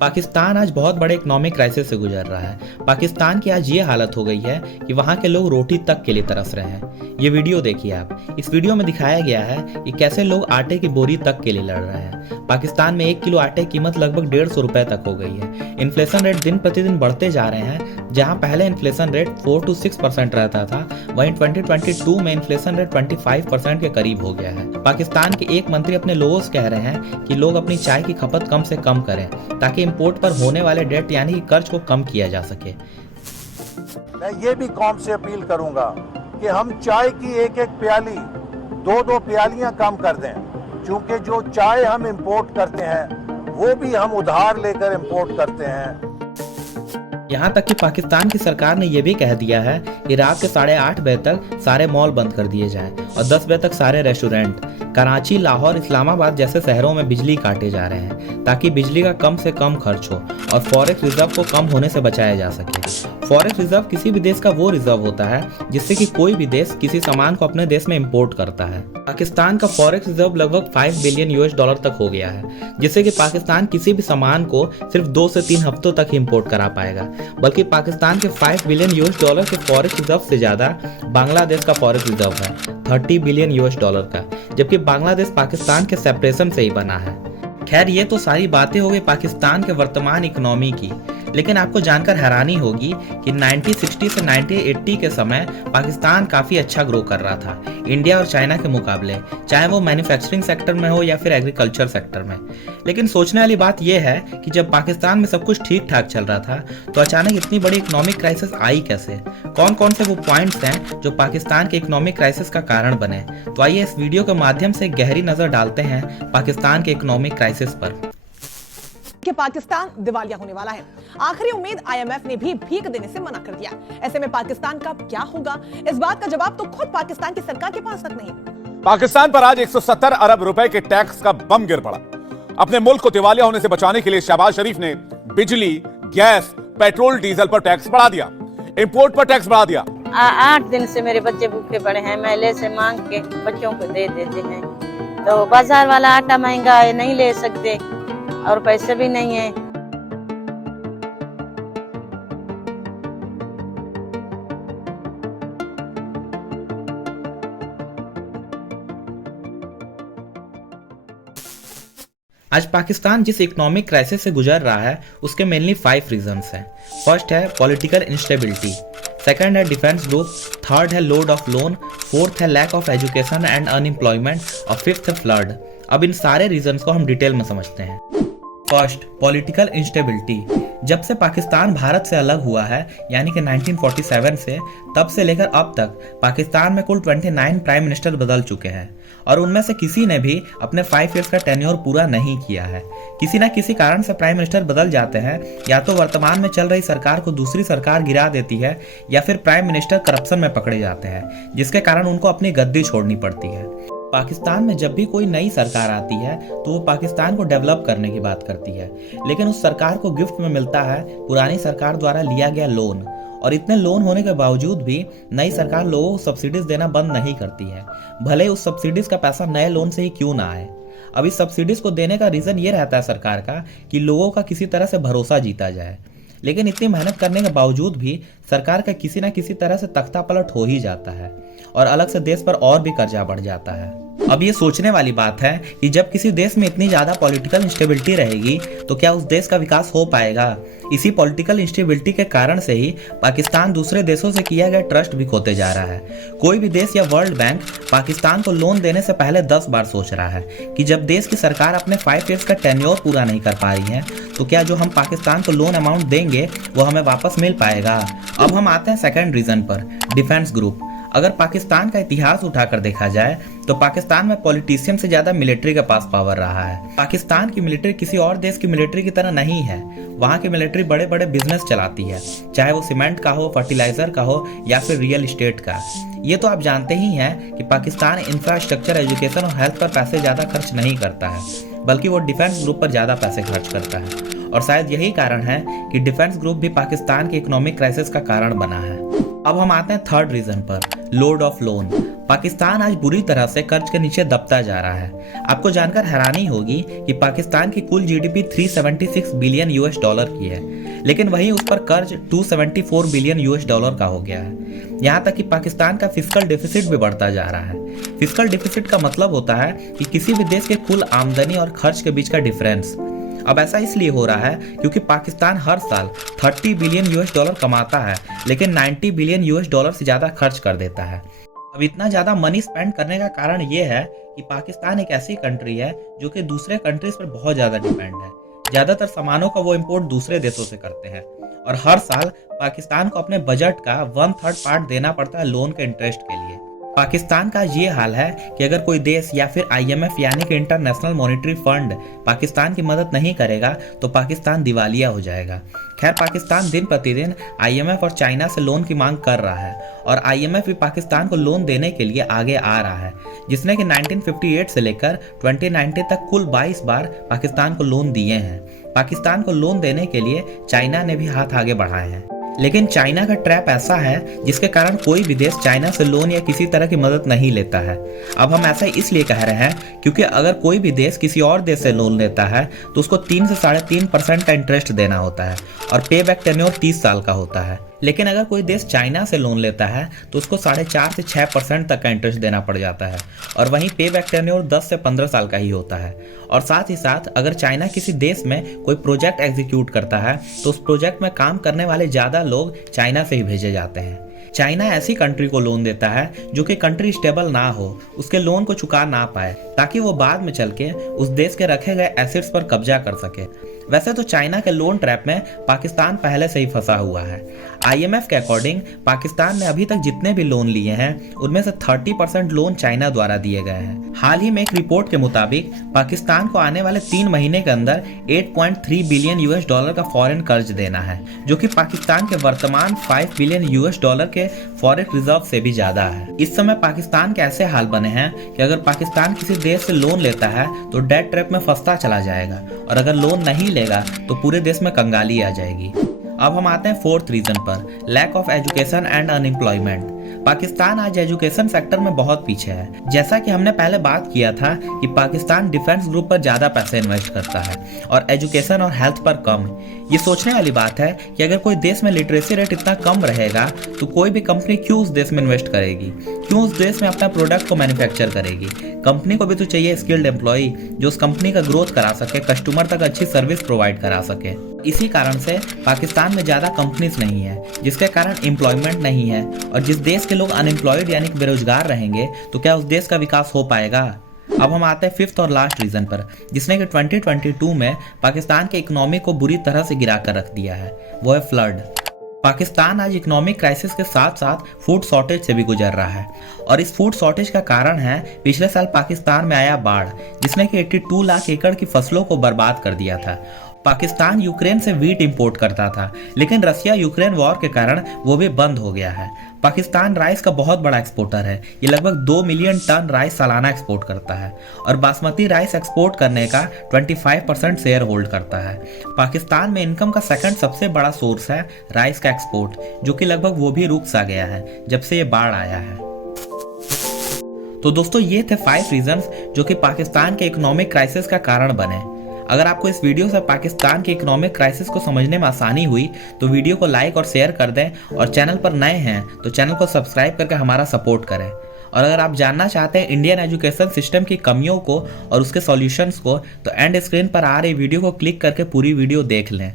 पाकिस्तान आज बहुत बड़े इकोनॉमिक क्राइसिस से गुजर रहा है। पाकिस्तान की आज ये हालत हो गई है कि वहाँ के लोग रोटी तक के लिए तरस रहे हैं। ये वीडियो देखिए आप। इस वीडियो में दिखाया गया है कि कैसे लोग आटे की बोरी तक के लिए लड़ रहे हैं। पाकिस्तान में 1 किलो आटे की कीमत लगभग 150 रुपए तक हो गई है। इन्फ्लेशन रेट दिन प्रतिदिन बढ़ते जा रहे हैं। जहाँ पहले इन्फ्लेशन रेट 4 to 6% रहता था, वहीं 2022 में इन्फ्लेशन रेट 25% के करीब हो गया है। पाकिस्तान के एक मंत्री अपने लोगों से कह रहे हैं कि लोग अपनी चाय की खपत कम से कम करें ताकि इंपोर्ट पर होने वाले डेट यानी कि कर्ज को कम किया जा सके। मैं ये भी कौम से अपील करूंगा कि हम चाय की एक एक प्याली 2-2 प्यालियां कम कर दें, क्योंकि जो चाय हम इंपोर्ट करते हैं वो भी हम उधार लेकर इंपोर्ट करते हैं। यहाँ तक कि पाकिस्तान की सरकार ने यह भी कह दिया है कि रात के 8:30 बजे तक सारे मॉल बंद कर दिए जाएं और 10 बजे तक सारे रेस्टोरेंट। कराची, लाहौर, इस्लामाबाद जैसे शहरों में बिजली काटे जा रहे हैं ताकि बिजली का कम से कम खर्च हो और फॉरेक्स रिजर्व को कम होने से बचाया जा सके। फॉरेक्स रिजर्व किसी भी देश का वो रिजर्व होता है जिससे कि कोई भी देश किसी सामान को अपने देश में इंपोर्ट करता है। पाकिस्तान का फॉरेक्स रिजर्व लगभग $5 बिलियन तक हो गया है, जिससे कि पाकिस्तान किसी भी सामान को सिर्फ 2 से 3 हफ्तों तक ही इंपोर्ट करा पाएगा। बल्कि पाकिस्तान के $5 बिलियन के फॉरेक्स रिजर्व से ज्यादा बांग्लादेश का फॉरेक्स रिजर्व है, $30 बिलियन का, जबकि बांग्लादेश पाकिस्तान के सेपरेशन से ही बना है। खैर, ये तो सारी बातें हो गई पाकिस्तान के वर्तमान इकोनॉमी की, लेकिन आपको जानकर हैरानी होगी कि 1960 से 1980 के समय पाकिस्तान काफ़ी अच्छा ग्रो कर रहा था इंडिया और चाइना के मुकाबले, चाहे वो मैन्युफैक्चरिंग सेक्टर में हो या फिर एग्रीकल्चर सेक्टर में। लेकिन सोचने वाली बात यह है कि जब पाकिस्तान में सब कुछ ठीक ठाक चल रहा था तो अचानक इतनी बड़ी इकोनॉमिक क्राइसिस आई कैसे? कौन कौन से वो पॉइंट्स हैं जो पाकिस्तान के इकोनॉमिक क्राइसिस का कारण बने? तो आइए इस वीडियो के माध्यम से गहरी नजर डालते हैं पाकिस्तान के इकोनॉमिक क्राइसिस पर। कि पाकिस्तान दिवालिया होने वाला है। आखिरी उम्मीद IMF ने भी भीख देने से मना कर दिया। ऐसे में पाकिस्तान का क्या होगा, इस बात का जवाब तो खुद पाकिस्तान की सरकार के पास तक नहीं। पाकिस्तान पर आज 170 अरब रुपए के टैक्स का बम गिर पड़ा। अपने मुल्क को दिवालिया होने से बचाने के लिए शहबाज शरीफ ने बिजली, गैस, पेट्रोल, डीजल पर टैक्स बढ़ा दिया, इंपोर्ट पर टैक्स बढ़ा दिया। 8 दिन से मेरे बच्चे भूखे पड़े हैं, मैले से मांग के बच्चों को दे देते हैं। तो बाजार वाला आटा महंगा है, नहीं ले सकते और पैसे भी नहीं है। आज पाकिस्तान जिस इकोनॉमिक क्राइसिस से गुजर रहा है उसके मेनली 5 रीजंस हैं। फर्स्ट है पॉलिटिकल इंस्टेबिलिटी, सेकंड है डिफेंस ग्रुप, थर्ड है लोड ऑफ लोन, फोर्थ है lack of education and unemployment और फिफ्थ है फ्लड। अब इन सारे रीजंस को हम डिटेल में समझते हैं। First, political instability. जब से पाकिस्तान भारत से अलग हुआ है यानी कि 1947 से, तब से लेकर अब तक पाकिस्तान में कुल 29 प्राइम मिनिस्टर बदल चुके हैं और उनमें से किसी ने भी अपने 5 ईयर्स का टेन्योर पूरा नहीं किया है। किसी न किसी कारण से प्राइम मिनिस्टर बदल जाते हैं, या तो वर्तमान में चल रही सरकार को दूसरी सरकार गिरा देती है या फिर प्राइम मिनिस्टर करप्शन में पकड़े जाते हैं, जिसके कारण उनको अपनी गद्दी छोड़नी पड़ती है। पाकिस्तान में जब भी कोई नई सरकार आती है तो वो पाकिस्तान को डेवलप करने की बात करती है, लेकिन उस सरकार को गिफ्ट में मिलता है पुरानी सरकार द्वारा लिया गया लोन। और इतने लोन होने के बावजूद भी नई सरकार लोगों को सब्सिडीज देना बंद नहीं करती है, भले उस सब्सिडीज का पैसा नए लोन से ही क्यों ना आए। अब इस सब्सिडीज को देने का रीजन ये रहता है सरकार का कि लोगों का किसी तरह से भरोसा जीता जाए। लेकिन इतनी मेहनत करने के बावजूद भी सरकार का किसी न किसी तरह से तख्ता पलट हो ही जाता है और अलग से देश पर और भी कर्जा बढ़ जाता है। अब ये सोचने वाली बात है कि जब किसी देश में इतनी ज्यादा पॉलिटिकल इंस्टेबिलिटी रहेगी तो क्या उस देश का विकास हो पाएगा? इसी पॉलिटिकल इंस्टेबिलिटी के कारण से ही पाकिस्तान दूसरे देशों से किया गया ट्रस्ट भी खोते जा रहा है। कोई भी देश या वर्ल्ड बैंक पाकिस्तान को लोन देने से पहले 10 बार सोच रहा है कि जब देश की सरकार अपने 5 ईयर्स का टेन्योर पूरा नहीं कर पा रही है तो क्या जो हम पाकिस्तान को लोन अमाउंट देंगे वो हमें वापस मिल पाएगा? अब हम आते हैं सेकंड रीजन पर, डिफेंस ग्रुप। अगर पाकिस्तान का इतिहास उठाकर देखा जाए तो पाकिस्तान में पॉलिटिशियन से ज्यादा मिलिट्री के पास पावर रहा है। पाकिस्तान की मिलिट्री किसी और देश की मिलिट्री की तरह नहीं है। वहाँ की मिलिट्री बड़े बड़े बिजनेस चलाती है, चाहे वो सीमेंट का हो, फर्टिलाइजर का हो या फिर रियल एस्टेट का। ये तो आप जानते ही हैं कि पाकिस्तान इंफ्रास्ट्रक्चर, एजुकेशन और हेल्थ पर पैसे ज्यादा खर्च नहीं करता है, बल्कि वो डिफेंस ग्रुप पर ज्यादा पैसे खर्च करता है। और शायद यही कारण है कि डिफेंस ग्रुप भी पाकिस्तान के इकोनॉमिक क्राइसिस का कारण बना है। अब हम आते हैं थर्ड रीजन पर, लोड ऑफ लोन। पाकिस्तान आज बुरी तरह से कर्ज के नीचे दबता जा रहा है। आपको जानकर हैरानी होगी कि पाकिस्तान की कुल जीडीपी 376 बिलियन यूएस डॉलर की है, लेकिन वहीं उस पर कर्ज 274 बिलियन यूएस डॉलर का हो गया है। यहाँ तक कि पाकिस्तान का फिस्कल डिफिसिट भी बढ़ता जा रहा है। फिस्कल डिफिसिट का मतलब होता है कि किसी भी देश के कुल आमदनी और खर्च के बीच का डिफरेंस। अब ऐसा इसलिए हो रहा है क्योंकि पाकिस्तान हर साल 30 बिलियन यूएस डॉलर कमाता है, लेकिन 90 बिलियन यूएस डॉलर से ज़्यादा खर्च कर देता है। अब इतना ज़्यादा मनी स्पेंड करने का कारण ये है कि पाकिस्तान एक ऐसी कंट्री है जो कि दूसरे कंट्रीज पर बहुत ज़्यादा डिपेंड है। ज़्यादातर सामानों का वो इम्पोर्ट दूसरे देशों से करते हैं और हर साल पाकिस्तान को अपने बजट का 1/3 पार्ट देना पड़ता है लोन के इंटरेस्ट के लिए। पाकिस्तान का ये हाल है कि अगर कोई देश या फिर IMF यानी कि इंटरनेशनल मॉनेटरी फंड पाकिस्तान की मदद नहीं करेगा तो पाकिस्तान दिवालिया हो जाएगा। खैर, पाकिस्तान दिन प्रतिदिन IMF और चाइना से लोन की मांग कर रहा है और IMF भी पाकिस्तान को लोन देने के लिए आगे आ रहा है, जिसने कि 1958 से लेकर 2019 तक कुल 22 बार पाकिस्तान को लोन दिए हैं। पाकिस्तान को लोन देने के लिए चाइना ने भी हाथ आगे बढ़ाए हैं, लेकिन चाइना का ट्रैप ऐसा है जिसके कारण कोई भी देश चाइना से लोन या किसी तरह की मदद नहीं लेता है। अब हम ऐसा इसलिए कह रहे हैं क्योंकि अगर कोई भी देश किसी और देश से लोन लेता है तो उसको 3 से 3.5% का इंटरेस्ट देना होता है और पे बैक टेन्योर 30 साल का होता है। लेकिन अगर कोई देश चाइना से लोन लेता है तो उसको 4.5 से 6% तक का इंटरेस्ट देना पड़ जाता है और वहीं पे बैक टेन्योर 10 से 15 साल का ही होता है। और साथ ही साथ अगर चाइना किसी देश में कोई प्रोजेक्ट एग्जीक्यूट करता है तो उस प्रोजेक्ट में काम करने वाले ज़्यादा लोग चाइना से ही भेजे जाते हैं। चाइना ऐसी कंट्री को लोन देता है जो कि कंट्री स्टेबल ना हो, उसके लोन को चुका ना पाए, ताकि वो बाद में चल के उस देश के रखे गए एसेट्स पर कब्जा कर सके। वैसे तो चाइना के लोन ट्रैप में पाकिस्तान पहले से ही फंसा हुआ है। IMF के अकॉर्डिंग पाकिस्तान ने अभी तक जितने भी लोन लिए हैं उनमें से 30% लोन चाइना द्वारा दिए गए हैं। हाल ही में एक रिपोर्ट के मुताबिक पाकिस्तान को आने वाले 3 महीने के अंदर 8.3 बिलियन यूएस डॉलर का फॉरेन कर्ज देना है, जो कि पाकिस्तान के वर्तमान 5 बिलियन यूएस डॉलर के फॉरेन रिजर्व से भी ज्यादा है। इस समय पाकिस्तान के ऐसे हाल बने हैं कि अगर पाकिस्तान किसी देश से लोन लेता है तो डेट ट्रैप में फंसता चला जाएगा और अगर लोन नहीं लेगा तो पूरे देश में कंगाली आ जाएगी। अब हम आते हैं 4th रीजन पर, lack of education and unemployment. Pakistan आज एजुकेशन सेक्टर में बहुत पीछे है। जैसा कि हमने पहले बात किया था कि पाकिस्तान डिफेंस ग्रुप पर ज़्यादा पैसे इन्वेस्ट करता है और एजुकेशन और हेल्थ पर कम। ये सोचने वाली बात है कि अगर कोई देश में लिटरेसी रेट इतना कम रहेगा तो कोई भी कंपनी क्यों उस देश में इन्वेस्ट करेगी, क्यों उस देश में अपना प्रोडक्ट को मैन्युफैक्चर करेगी। कंपनी को भी तो चाहिए स्किल्ड एम्प्लॉय जो उस कंपनी का ग्रोथ करा सके, कस्टमर तक अच्छी सर्विस प्रोवाइड करा सके। इसी कारण से पाकिस्तान में ज़्यादा कंपनीज नहीं है, जिसके कारण एम्प्लॉयमेंट नहीं है और जिस देश के लोग अनएम्प्लॉयड यानी कि बेरोजगार रहेंगे तो क्या उस देश का विकास हो पाएगा। अब हम आते हैं 5th और लास्ट रीजन पर, जिसने कि 2022 में पाकिस्तान के इकोनॉमी को बुरी तरह से गिरा कर रख दिया है, वो है फ्लड। पाकिस्तान आज इकोनॉमिक क्राइसिस के साथ साथ फूड शॉर्टेज से भी गुजर रहा है और इस फूड शॉर्टेज का कारण है पिछले साल पाकिस्तान में आया बाढ़, जिसने कि 82 लाख एकड़ की फसलों को बर्बाद कर दिया था। पाकिस्तान यूक्रेन से वीट इंपोर्ट करता था, लेकिन रसिया यूक्रेन वॉर के कारण वो भी बंद हो गया है। पाकिस्तान राइस का बहुत बड़ा एक्सपोर्टर है, ये लगभग 2 मिलियन टन राइस सालाना एक्सपोर्ट करता है और बासमती राइस एक्सपोर्ट करने का 25% शेयर होल्ड करता है। पाकिस्तान में इनकम का सेकंड सबसे बड़ा सोर्स है राइस का एक्सपोर्ट, जो कि लगभग वो भी रुक सा गया है जब से ये बाढ़ आया है। तो दोस्तों, ये थे 5 रीजंस जो कि पाकिस्तान के इकोनॉमिक क्राइसिस का कारण बने। अगर आपको इस वीडियो से पाकिस्तान के इकोनॉमिक क्राइसिस को समझने में आसानी हुई तो वीडियो को लाइक और शेयर कर दें और चैनल पर नए हैं तो चैनल को सब्सक्राइब करके हमारा सपोर्ट करें। और अगर आप जानना चाहते हैं इंडियन एजुकेशन सिस्टम की कमियों को और उसके सॉल्यूशंस को तो एंड स्क्रीन पर आ रही वीडियो को क्लिक करके पूरी वीडियो देख लें।